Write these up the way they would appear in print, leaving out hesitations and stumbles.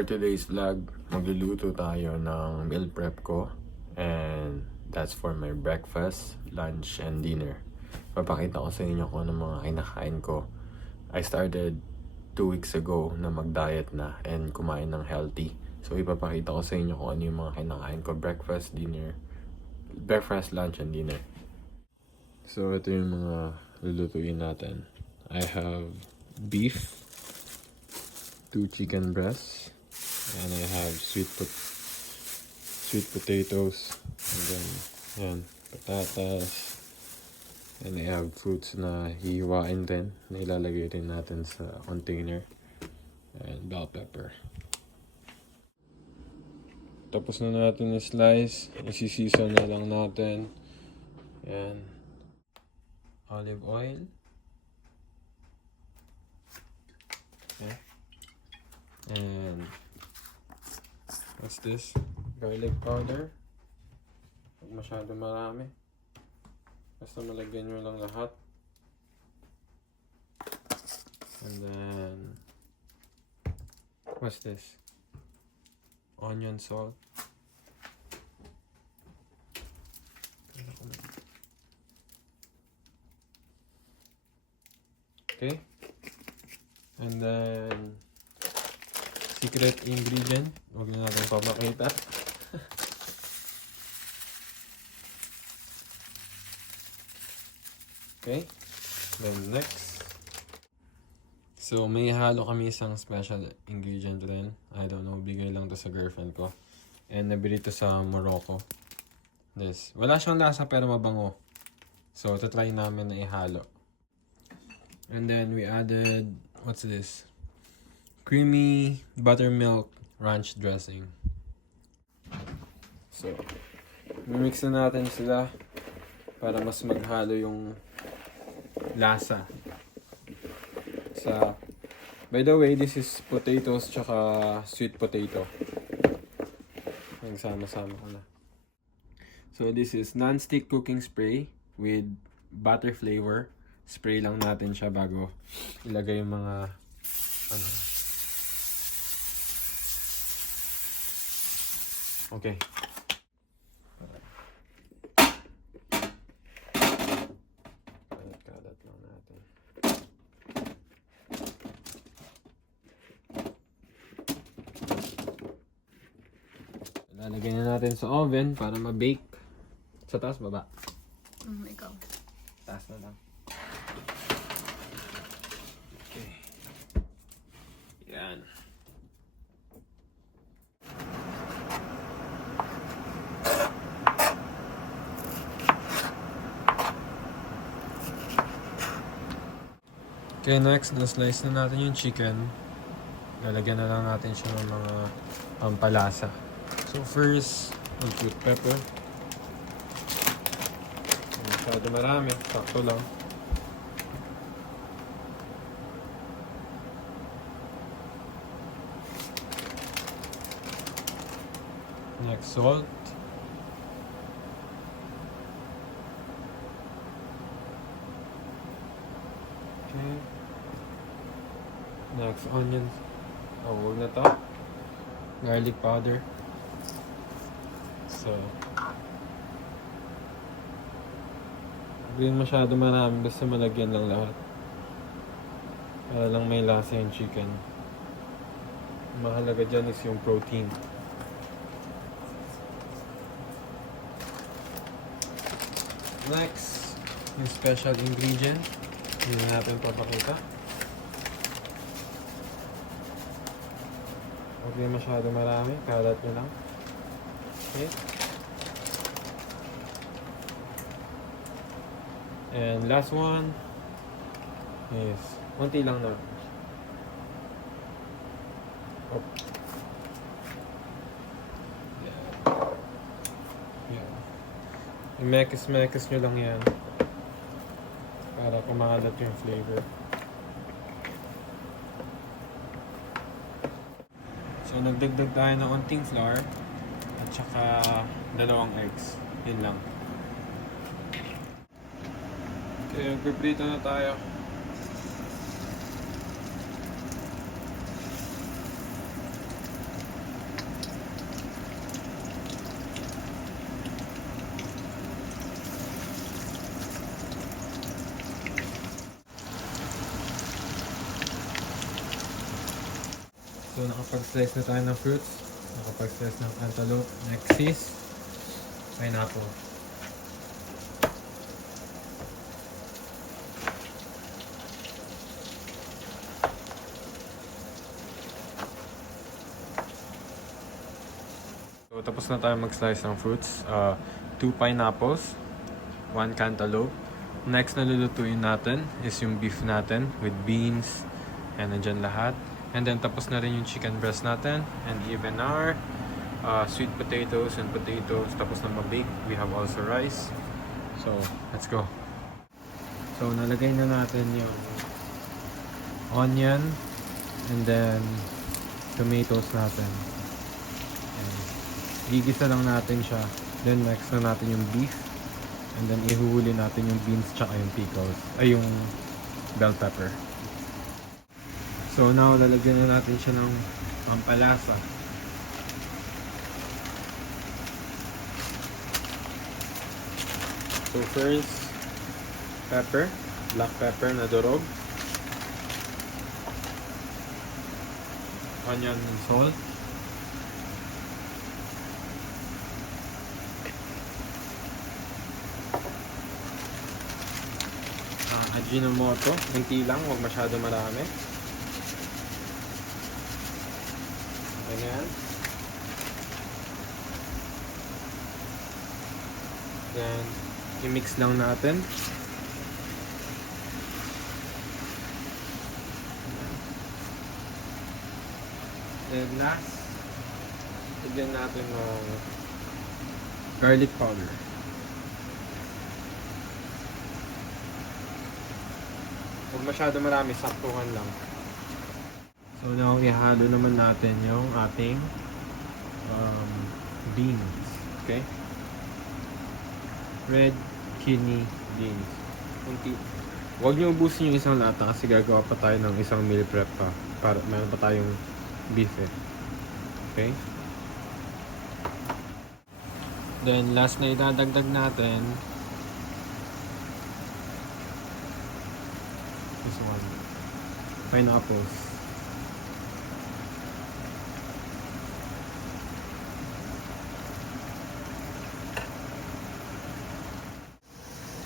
For today's vlog, magluluto tayo ng meal prep ko. And that's for my breakfast, lunch, and dinner. Papakita ko sa inyo kung ano mga kinakain ko. I started 2 weeks ago na mag-diet na and kumain ng healthy. So ipapakita ko sa inyo kung ano yung mga kinakain ko. Breakfast, lunch, and dinner. So ito yung mga lulutuin natin. I have beef, 2 chicken breasts, and I have sweet potatoes, and then yan, patatas, and I have fruits na hihiwain din, na ilalagay din natin sa container, and bell pepper. Tapos na natin i-slice, isisisa na lang natin, yan, olive oil, okay. And what's this? Garlic powder. Huwag masyado marami. Basta malagyan nyo lang lahat. And then what's this? Onion salt. Okay. And then secret ingredient, huwag na natin papakita. Okay, then next. So may halo kami isang special ingredient rin. I don't know, bigay lang to sa girlfriend ko. And nabili to sa Morocco. This, wala siyang lasa pero mabango. So try namin na ihalo. And then we added, what's this? Creamy buttermilk ranch dressing. So, mix na natin sila para mas maghalo yung lasa. By the way, this is potatoes tsaka sweet potato. Nagsama-sama ko na. So, this is non-stick cooking spray with butter flavor. Spray lang natin siya bago ilagay yung mga Okay. Kalat lang natin. Lalagay na natin sa oven para ma-bake. Sa taas, baba? Ikaw. Taas na lang. Okay. Yan. Okay, next, na-slice na natin yung chicken. Lalagyan na lang natin siya ng mga pampalasa. So first, we'll put pepper. Masyado marami, sakto lang. Next, salt. Okay. Next, onions. Huwag na to. Garlic powder. So, hindi masyado marami, basta malagyan lang lahat. Para lang may lasa yung chicken. Mahalaga dyan is yung protein. Next, yung special ingredient. Hindi na natin papakita. Huwag na masyado marami, kalat nyo lang. Okay. And last one is konti lang na. Oh. Yeah. I-mekis nyo lang yan para kumalat yung flavor. So nagdagdag tayo ng konting flour at saka 2 eggs. Yun lang. Okay, magpiprito na tayo. So, nakapag-slice na tayo ng fruits. Nakapag-slice ng cantaloupe. Next is pineapple. So, tapos na tayo mag-slice ng fruits. 2 pineapples, 1 cantaloupe. Next na lulutuin natin is yung beef natin with beans and nandyan lahat. And then tapos na rin yung chicken breast natin and even our sweet potatoes and potatoes. Tapos na ma-bake. We have also rice. So, let's go. So, nalagay na natin yung onion and then tomatoes natin. And gigisa lang natin siya. Then next na natin yung beef. And then ihuhuli natin yung beans tsaka yung pickles. Ay, yung bell pepper. So now, lalagyan na natin siya ng pampalasa. So first, pepper. Black pepper na durog. Onion and salt. Ajinomoto. Kunti lang, huwag masyado marami. Ganyan. Then, i-mix lang natin. Then last, lagyan natin ng garlic powder. Huwag masyado marami, saktuhan lang. So now, ihalo naman natin yung ating beans. Okay? Red kidney beans. Kunti. Huwag niyo ubusin yung isang lata kasi gagawa pa tayo ng isang meal prep pa. Para meron pa tayong beef eh. Okay? Then last na idadagdag natin this one. Pineapples.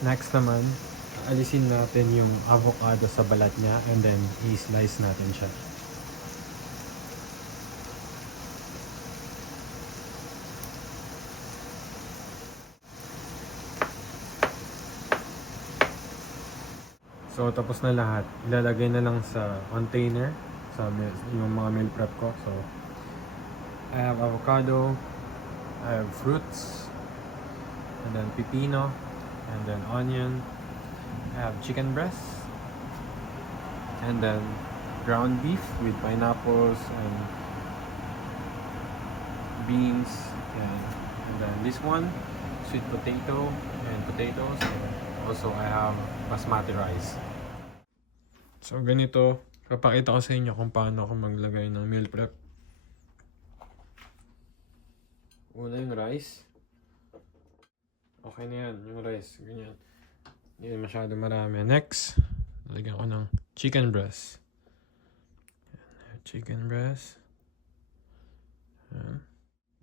Next naman, alisin natin yung avocado sa balat niya and then i-slice natin siya. So tapos na lahat. Ilalagay na lang sa container sa yung mga meal prep ko. So I have avocado, I have fruits, and then pepino, and then onion. I have chicken breast, and then ground beef with pineapples and beans, and then this one, sweet potato and potatoes. And also, I have basmati rice. So ganito, papakita ko sa inyo kung paano ako maglagay ng meal prep. Una yung rice. Okay na yan, yung rice, ganyan. Hindi masyado marami. Next, lalagyan ko ng chicken breast. Chicken breast.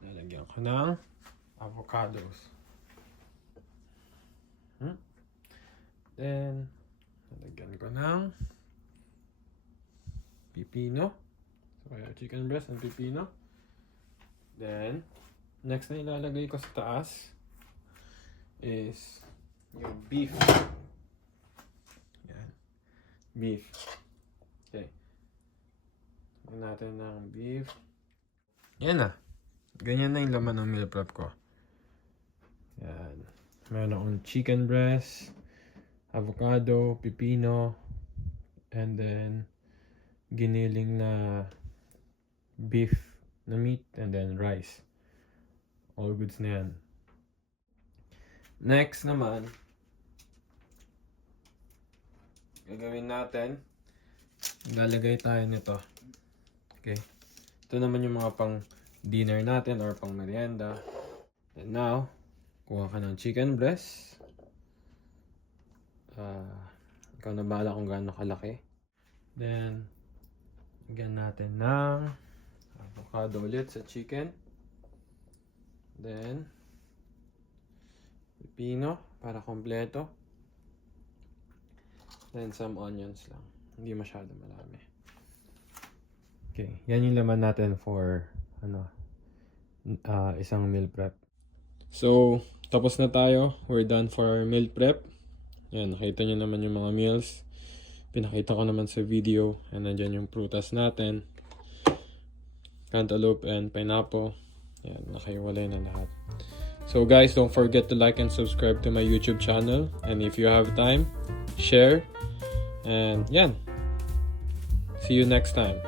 Lalagyan ko ng avocados. Then, lalagyan ko ng pipino. So, kaya chicken breast and pipino. Then, next na ilalagay ko sa taas is yung beef. Yan. Beef. Okay. Lagyan natin ng beef. Yan na. Ganyan na yung laman ng meal prep ko. Yan. Meron akong chicken breast, avocado, pipino, and then giniling na beef na meat, and then rice. All goods na yan. Next naman, gagawin natin, lalagay tayo nito. Okay. Ito naman yung mga pang dinner natin or pang merienda. And now, kuha ka ng chicken breast. Ikaw na bahala kung gaano kalaki. Then, lagyan natin ng Avocado ulit sa chicken. Then, pipino para kompleto. Then, some onions lang. Hindi masyado marami. Okay, yan yung laman natin for isang meal prep. So, tapos na tayo. We're done for our meal prep. Yan, nakita nyo naman yung mga meals. Pinakita ko naman sa video. And nandiyan yung prutas natin. Cantaloupe and pineapple. Yan, nakahiwalay na lahat. So guys, don't forget to like and subscribe to my YouTube channel. And if you have time, share. And yan. See you next time.